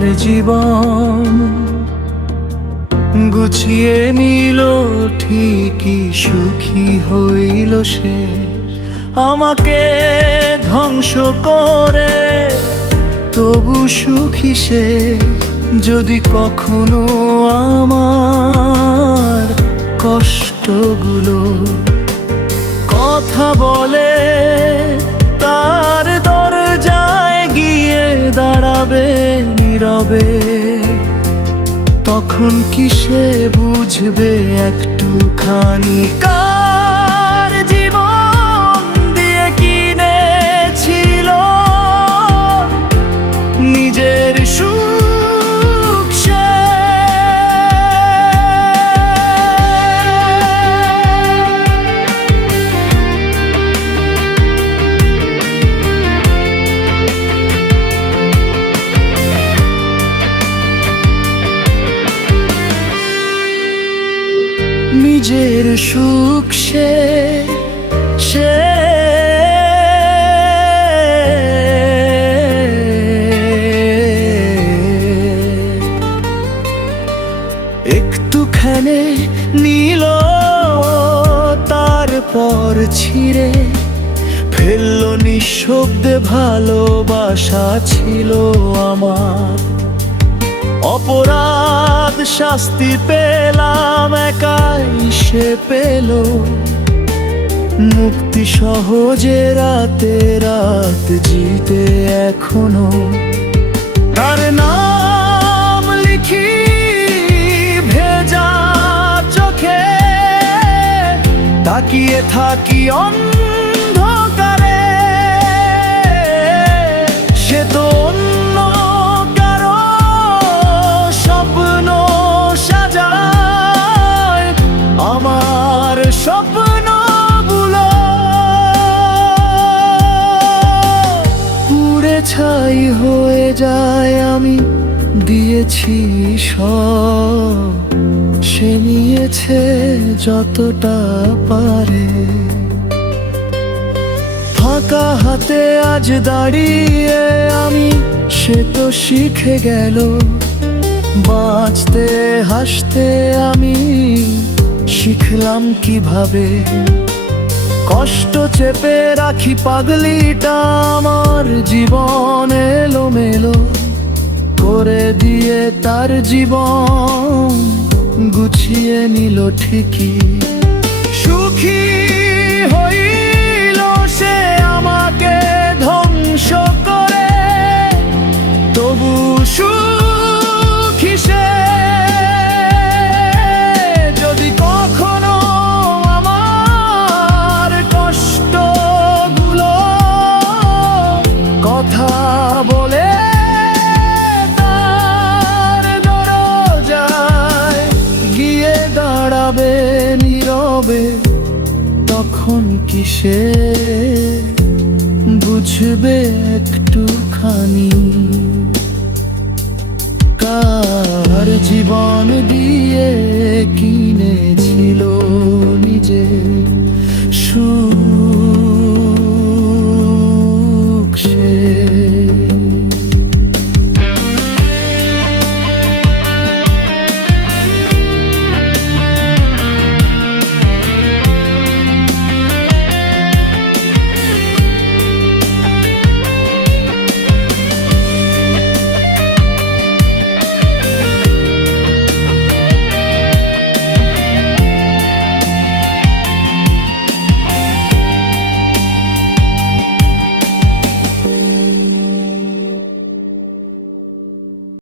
আমার জীবন গুছিয়ে নিল ঠিকই, সুখী হইল সে আমাকে ধ্বংস করে, তবু সুখী সে। যদি কখনো আমার কষ্টগুলো কথা বলে, তার দরজায় গিয়ে দাঁড়াবে নীরবে, তখন কি সে বুঝবে একটুখানি কার জীবন দিয়ে কিনেছিল নিজের সুখ সে। নিজের সুখ সে একটুখানি নিল, তারপর ছিঁড়ে ফেলল নিঃশব্দে। ভালোবাসা ছিল আমার অপরাধ, শাস্তি পেলাম একাই, সে পেল মুক্তি সহজে। রাতে রাত জিতে এখনো তার নাম লিখি ভেজা চোখে, তাকিয়ে থাকি অন্ধকারে। সে তো অন্য কারো স্বপ্ন সাজায়, আমার স্বপ্নগুলো পুড়ে ছাই হয়ে যায়। আমি দিয়েছি সব, সে নিয়েছে যতটা পারে। ফাঁকা হাতে আজ দাঁড়িয়ে আমি, সে তো শিখে গেল বাঁচতে হাসতে। আমি শিখলাম কিভাবে কষ্ট চেপে রাখি। পাগলিটা আমার জীবন এলোমেলো করে দিয়ে তার জীবন গুছিয়ে নিল ঠিকই। সুখী হইল সে আমাকে ধ্বংস করে, তবু সুখী সে। যদি কখনো আমার কষ্টগুলো কথা বলে, তার দরজায় গিয়ে দাঁড়াবে নীরবে, তখন কি সে বুঝবে একটুখানি কার জীবন দিয়ে কিনেছিল নিজে।